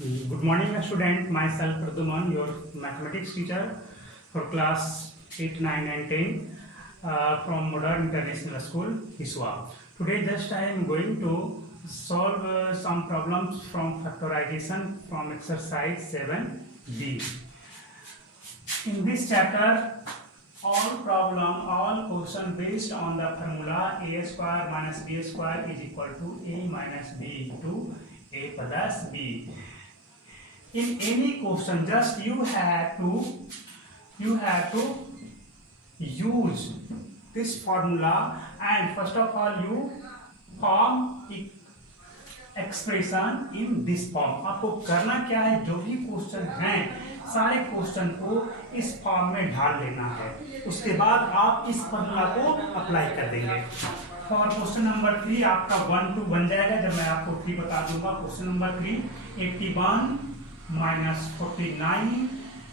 Good morning, student. Myself Praduman, your mathematics teacher for class 8, 9, and 10 from Modern International School, Hiswa. Today, just I am going to solve some problems from factorization from exercise 7b. In this chapter, all question based on the formula a square minus b square is equal to a minus b into a plus b. In any question, just you have to use this formula, and first of all you form expression in this form. आपको करना क्या है, जो भी question हैं सारे question को इस फॉर्म में ढाल देना है. उसके बाद आप इस फॉर्मूला को अप्लाई कर देंगे. फॉर क्वेश्चन नंबर 3 आपका 1 2 बन जाएगा जब मैं आपको 3 बता दूंगा. Question number 3 81 minus 49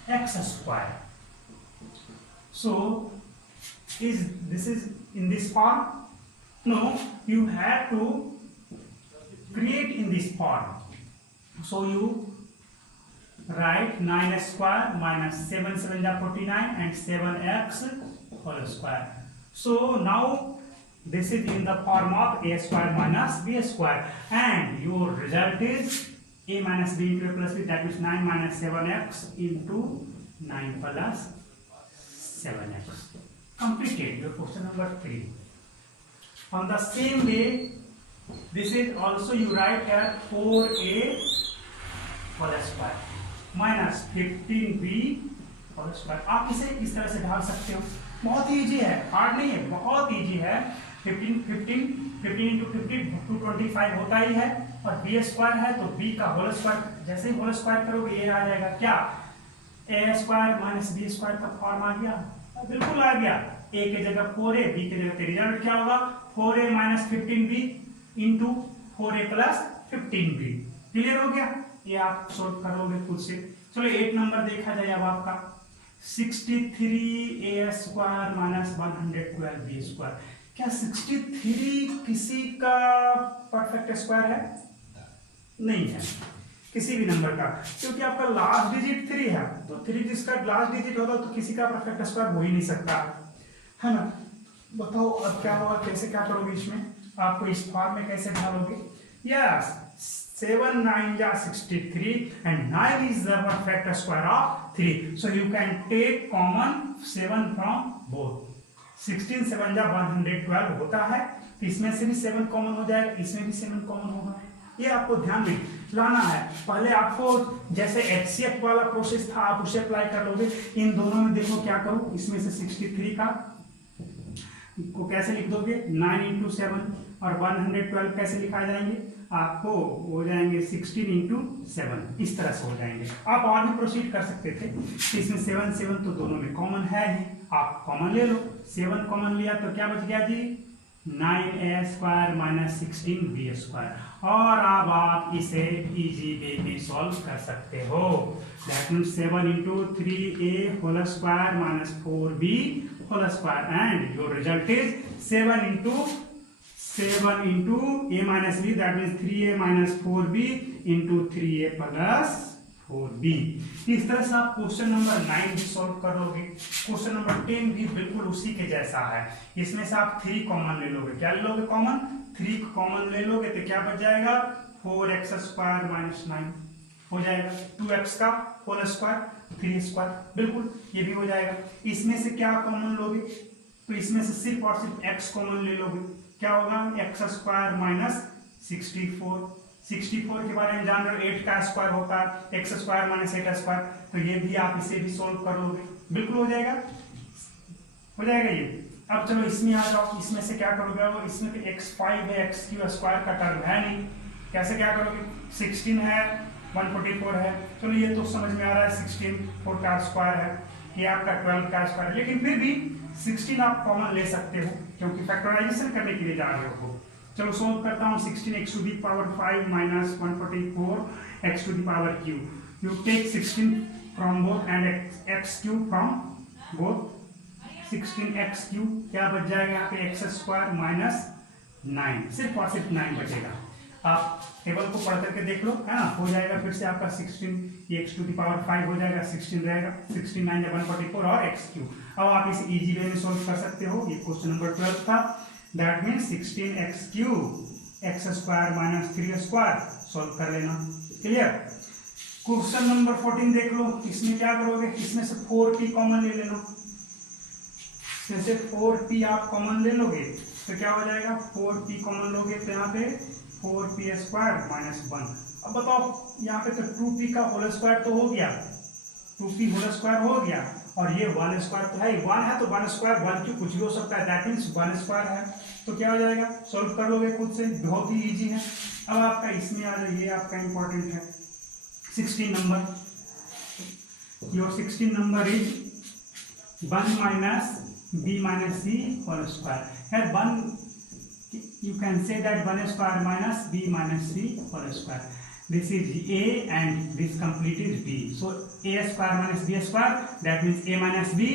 x square. So this is in this form? No, you have to create in this form. So you write 9x square minus 7 7 is 49 and 7x whole square. So now this is in the form of a square minus b square, and your result is a minus b into a plus b, that means 9 minus 7x into 9 plus 7x. Completed your question number 3. On the same way, this is also you write here 4a whole square minus 15b whole square. आप इसे इस तरह से ढाल सकते हो. बहुत easy है, हार्ड नहीं है, बहुत इजी है. 15 into 50 225 होता ही है, और बी स्क्वायर है तो बी का होल स्क्वायर. जैसे ही होल स्क्वायर करोगे ये आ जाएगा क्या, ए स्क्वायर माइनस बी स्क्वायर का फॉर्म आ गया. बिल्कुल आ गया. ए के जगह 4a, बी के जगह रिजल्ट क्या होगा 4a minus 15b into 4a plus 15b. Clear हो गया. ये आप सोल्व करोगे खुद से. चलो 8 नंबर देखा जाए. अब आपका 63a square minus 112b square. क्या 63 किसी का परफेक्ट स्क्वायर है? नहीं है किसी भी नंबर का, क्योंकि आपका लास्ट डिजिट 3 है. तो 3 जिसका लास्ट डिजिट होगा तो किसी का परफेक्ट स्क्वायर हो ही नहीं सकता है ना. बताओ अब क्या होगा, कैसे क्या करोगे इसमें, आपको इस फॉर्म में कैसे ढालोगे. यस, 7 9 जा 63 and 9 is the perfect square of 3. So you can take common 7 from both. 16 7 जा 112 होता है, तो इसमें से भी 7 कॉमन हो जाएगा, इसमें भी 7 कॉमन होगा. ये आपको ध्यान में लाना है. पहले आपको जैसे HCF वाला प्रोसेस था आप उसे अप्लाई कर लोगे. इन दोनों में देखो क्या करो, इसमें से 63 का को कैसे लिख दोगे 9 into 7, और 112 कैसे लिखा जाएंगे, आपको हो जाएंगे 16 into 7. इस तरह से हो जाएंगे. आप और भी प्रोसीड कर सकते थे. इसमें 7 7 तो दोनों में कॉमन है ही, आप कॉमन ले लो. 7 कॉमन लिया तो क्या बच गया जी, 9a square minus 16b square. और अब आप इसे इजी वे में सॉल्व कर सकते हो. That means 7 into 3a whole square minus 4b whole square, and your result is 7 into a minus b, that means 3a minus 4b into 3a plus 4b. इस तरह से आप क्वेश्चन नंबर 9 भी solve कर लोगे. क्वेश्चन नंबर 10 भी बिल्कुल उसी के जैसा है. इसमें से आप 3 कॉमन ले लोगे. क्या ले लोगे कॉमन, 3 कॉमन ले लोगे तो क्या बच जाएगा 4x स्क्वायर माइनस 9 हो जाएगा. 2x का होल स्क्वायर 3 स्क्वायर, बिल्कुल ये भी हो जाएगा. इसमें से क्या कॉमन लोगे, तो इसमें से सिर्फ और सिर्फ x कॉमन ले लोगे. क्या होगा x स्क्वायर माइनस 64. 64 के बारे में जान रहे हो, 8 का स्क्वायर होता है x स्क्वायर माइनस 8 स्क्वायर. तो ये भी आप इसे भी सोल्व कर लोगे, बिल्कुल हो जाएगा, हो जाएगा ये. अब चलो इसमें आ जाओ. इसमें से क्या करोगे, वो इसमें तो x5 है, x3 स्क्वायर का टर्म है नहीं. कैसे क्या करोगे, 16 है 144 है. चलो ये तो समझ में आ रहा है, 16 4 का स्क्वायर है, ये आपका 12 का स्क्वायर. लेकिन फिर भी 16 आप कॉमन ले सकते हो क्योंकि फैक्टराइजेशन करने के लिए जा रहे हो. चलो सोल्व करता हूँ. 16 x to the power 5 minus 144 x to the power q. You take 16 from both and x cube from both. 16x cube क्या बच जाएगा यहाँ पे, एक्स स्क्वायर माइनस 9, सिर्फ और सिर्फ 9 बचेगा. आप टेबल को पढ़ करके देख लो, है ना। हो जाएगा फिर से आपका 16, ये x टू दी पावर 5 हो जाएगा, 16 रहेगा, 16 9 या 144 और x क्यूब। अब आप इसे इजी वे में सोल्व कर सकते हो। ये क्वेश्चन नंबर 12 था। That means 16x cube x square minus 3 square solve कर लेना। क्लियर। क्वेश्चन नंबर 14 देख लो। इसमें क्या करोगे, इसमें से 4p कॉमन ले लेना। इसमें से 4p आप कॉमन ले लोगे तो क्या हो जाएगा, 4p कॉमन लोगे तो यहाँ पे 4p स्क्वायर माइनस 1। अब बताओ यहाँ पे तो 2p का होल स्क्वायर तो हो गया, 2p होल स्क्वायर हो गया, और ये 1 स्क्वायर तो है, 1 है तो 1 स्क्वायर 1 क्यों कुछ भी हो सकता है, दैट मीन्स 1 स्क्वायर है। तो क्या हो जाएगा, सॉल्व कर लोगे खुद से, बहुत ही इजी है। अब आपका इसमें आ जाए, ये आपका इंपॉर्टेंट है 16 number. Your 16 number is 1 minus b minus c whole square. Here 1, you can say that 1 square minus b minus c whole square. This is a and this complete is b. So a square minus b square, that means a minus b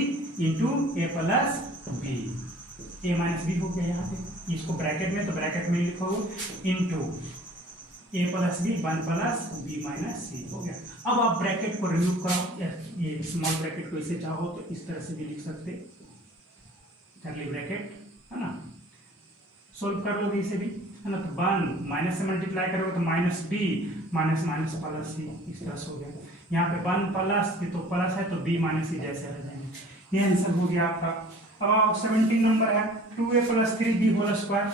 into a plus b. a minus b हो गया यहाँ पे, इसको bracket में तो bracket में लिखो into a plus b 1 plus b minus c हो गया। अब आप ब्रैकेट को रिमूव करो, ये स्मॉल ब्रैकेट को इसे चाहो तो इस तरह से भी लिख सकते, कर्ली ब्रैकेट, है ना। सोल्व कर लोगे इसे भी, है ना। तो 1 माइनस से मल्टीप्लाई करोगे तो minus b minus minus plus c, इस तरह से हो गया। यहाँ पे 1 प्लस तो प्लस है तो b माइनस c जैसे रह जाएंगे। ये आंसर हो गया आपका। अब 17 नंबर है 2a plus 3b whole square,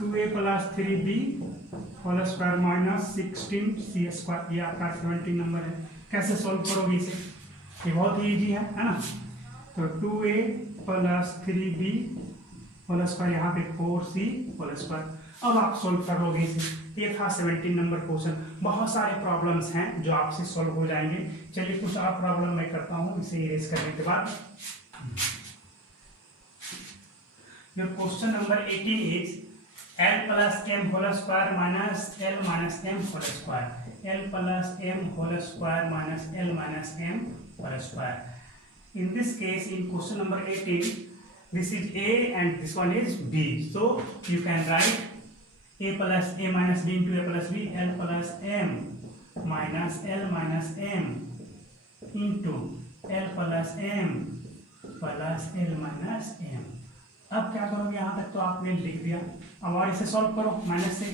2a plus 3b whole square minus 16c square, ये आपका 17 नंबर है। कैसे सोल्व करोगे इसे, ये बहुत ही ईजी है ना। तो 2a plus 3b whole square, यहाँ पे 4c होल स्क्वायर। अब आप सोल्व करोगे इसे। ये था 17 नंबर क्वेश्चन। बहुत सारे प्रॉब्लम्स हैं जो आपसे सोल्व हो जाएंगे। चलिए कुछ और प्रॉब्लम मैं करता हूँ इसे इरेज करने के बाद। Your question number 18 is l plus m whole square minus l minus m whole square, l plus m whole square minus l minus m whole square. In this case, in question number 18, this is a and this one is b. So you can write a plus a minus b into a plus b, l plus m minus l minus m into l plus m plus l minus m. अब क्या करोगे, यहाँ तक तो आपने लिख दिया। अब और इसे सॉल्व करो, माइनस से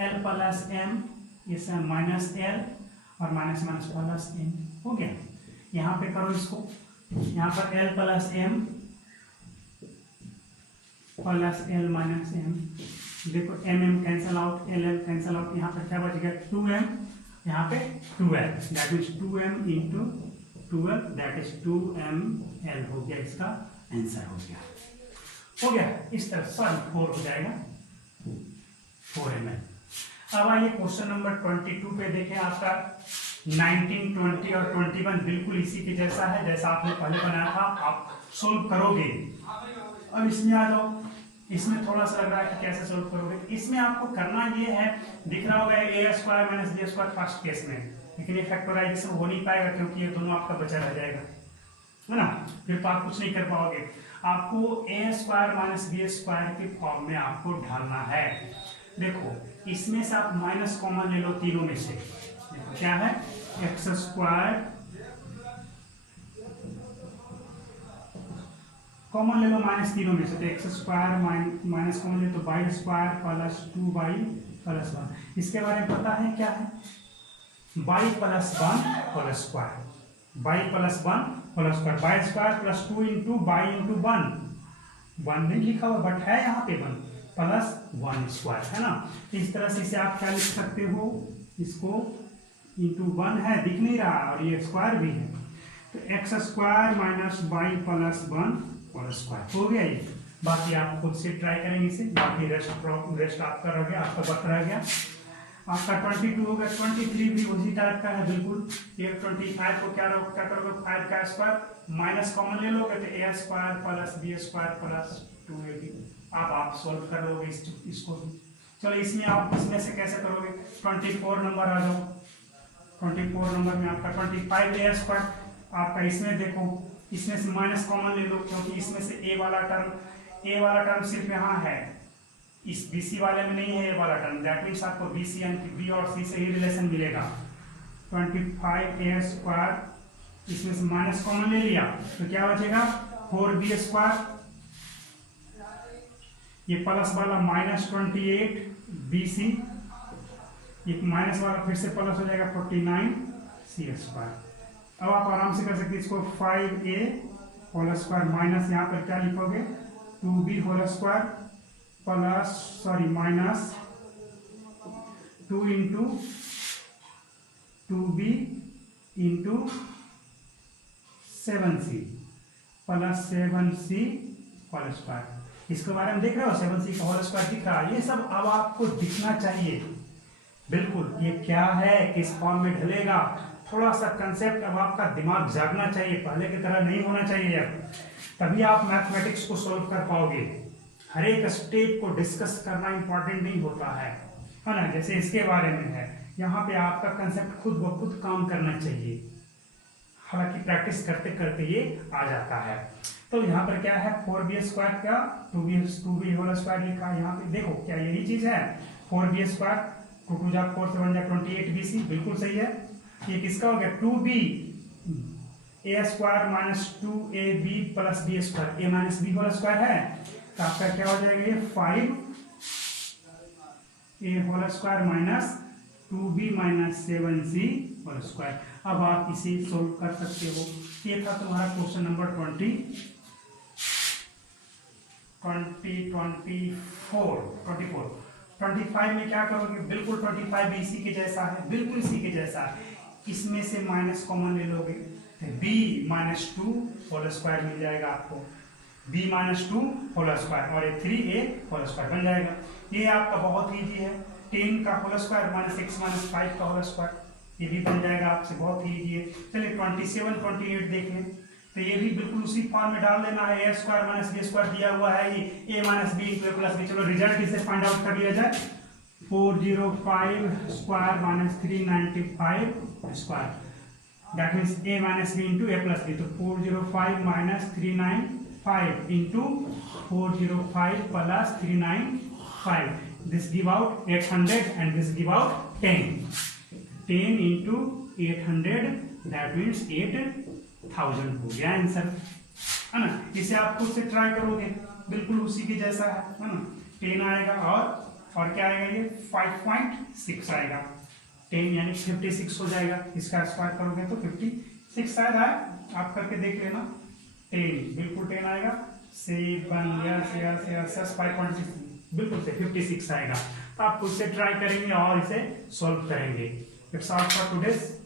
l प्लस m, इसे माइनस l और माइनस माइनस प्लस m हो गया। यहाँ पे करो इसको, यहाँ पर l plus m plus l minus m, देखो m cancel out, l cancel out, यहाँ पर क्या बच गया 2m, यहाँ पे 2l, that is 2m into 12, that is 2ml हो गया, इसका आंसर हो गया। इस तरह सॉरी 4 हो जाएगा, 4ml। अब आइए क्वेश्चन नंबर 22 पे देखें। आपका 19, 20 और 21 बिल्कुल इसी के जैसा है जैसा आपने पहले बनाया था। आप सोल्व करोगे। अब इसमें आ जाओ, इसमें थोड़ा सा लग रहा है कि कैसे सोल्व करोगे। इसमें आपको करना ये है, दिख रहा होगा a square minus b square first case में, लेकिन ये फैक्टराइजेशन हो नहीं पाएगा क्योंकि ये दोनों आपका बचा रह जाएगा, है ना। फिर तो आप कुछ नहीं कर पाओगे। आपको a square minus b square के फॉर्म में आपको ढालना है। देखो इसमें से आप माइनस कॉमन ले लो तीनों में से। देखो क्या है, एक्स स्क्वायर कॉमन ले लो माइनस तीनों में से, तो एक्स स्क्वायर माइनस कॉमन ले तो Y square plus 2y plus 1। इसके बारे में पता है क्या है, y plus 1 whole square, y plus 1 whole square, y square plus 2 into y into 1 नहीं लिखा हुआ बट है यहाँ पे 1 प्लस 1 स्क्वायर, है ना। इस तरह से इसे आप क्या लिख सकते हो, इसको इंटू 1 है दिख नहीं रहा और ये स्क्वायर भी है, तो x square minus y plus 1 whole square हो गया ये। बाकी आप खुद से ट्राई करेंगे इसे, बाकी रेस्ट आपका रह गया, आपका बच रह गया। आपका 22 होगा, 23 भी उसी टाइप का है बिल्कुल। ये 25 को क्या करोगे, 5 का स्क्वायर माइनस कॉमन ले लोगे तो a square plus b square plus 2ab। अब आप सोल्व कर लोगे इसको। चलो इसमें आप इसमें से कैसे करोगे, 24 नंबर आ जाओ। 24 नंबर में आपका 25a स्क्वायर, आपका इसमें देखो इसमें से माइनस कॉमन ले लो क्योंकि इसमें से a वाला टर्म सिर्फ यहाँ है, इस BC वाले में नहीं है ये वाला टर्म, दैट मीन्स आपको BC यानी B और C से ही रिलेशन मिलेगा। 25a², इसमें से माइनस कॉमन ले लिया तो क्या बचेगा 4b², ये प्लस वाला -28bc, ये माइनस वाला फिर से प्लस हो जाएगा 49c²। अब आप आराम से कर सकते हैं इसको 5a² माइनस यहाँ पर क्या लिखोगे 2b² plus minus 2 into 2b into 7c plus 7c²। इसके बारे में देख रहे हो 7c का होल स्क्वायर दिख रहा है। ये सब अब आपको दिखना चाहिए बिल्कुल ये क्या है, किस फॉर्म में ढलेगा, थोड़ा सा कंसेप्ट अब आपका दिमाग जागना चाहिए, पहले की तरह नहीं होना चाहिए। अब तभी आप मैथमेटिक्स को सॉल्व कर पाओगे। हर एक स्टेप को डिस्कस करना इंपॉर्टेंट नहीं होता है ना, जैसे इसके बारे में है, यहाँ पे आपका कंसेप्ट खुद ब खुद काम करना चाहिए, हालांकि प्रैक्टिस करते करते ये आ जाता है। तो यहाँ पर क्या है 4b² का 2b होल स्क्वायर लिखा है, यहाँ पे देखो क्या यही चीज है 4b², 2 2 जा 4 7 जा 28bc, बिल्कुल सही है। ये किसका हो गया 2b a² minus 2ab plus b², a minus b whole square है तो आपका क्या हो जाएगा ये 5a whole square minus 2b minus 7c whole square. अब आप इसे सोल्व कर सकते हो। ये था तुम्हारा क्वेश्चन नंबर 24। में क्या करोगे, बिल्कुल 25 भी इसी के जैसा है, बिल्कुल इसी के जैसा है। इसमें से माइनस कॉमन ले लोगे b माइनस 2 होल स्क्वायर मिल जाएगा आपको, b माइनस 2 होल स्क्वायर और ये 3a होल स्क्वायर बन जाएगा। ये आपका बहुत ईजी है, 10 का होल स्क्वायर माइनस 6 माइनस 5 का होल स्क्वायर, ये भी बन जाएगा आपसे, बहुत ही ईजी है। चलिए 27 28 देख लें तो ये भी बिल्कुल उसी फॉर्म में डाल देना है, a² माइनस b² दिया हुआ है, ये a minus b into a plus b। चलो रिजल्ट इसे फाइंड आउट कर लिया जाए। 405² minus 395², that means a minus b into a plus b। तो 405 minus 395 into 405 plus 395, this give out 800 and this give out 10 into 800, that means 8000 हो गया answer, है ना। इसे आप खुद से ट्राई करोगे, बिल्कुल उसी के जैसा है ना। 10 आएगा और क्या आएगा ये 5.6 आएगा, 10 यानी 56 हो जाएगा। इसका स्क्वायर करोगे तो 56 शायद आए, आप करके देख लेना। 10 बिल्कुल 10 आएगा, 5.6 बिल्कुल से 56 आएगा। तो आप खुद से ट्राई करेंगे और इसे सॉल्व करेंगे। It's all for today.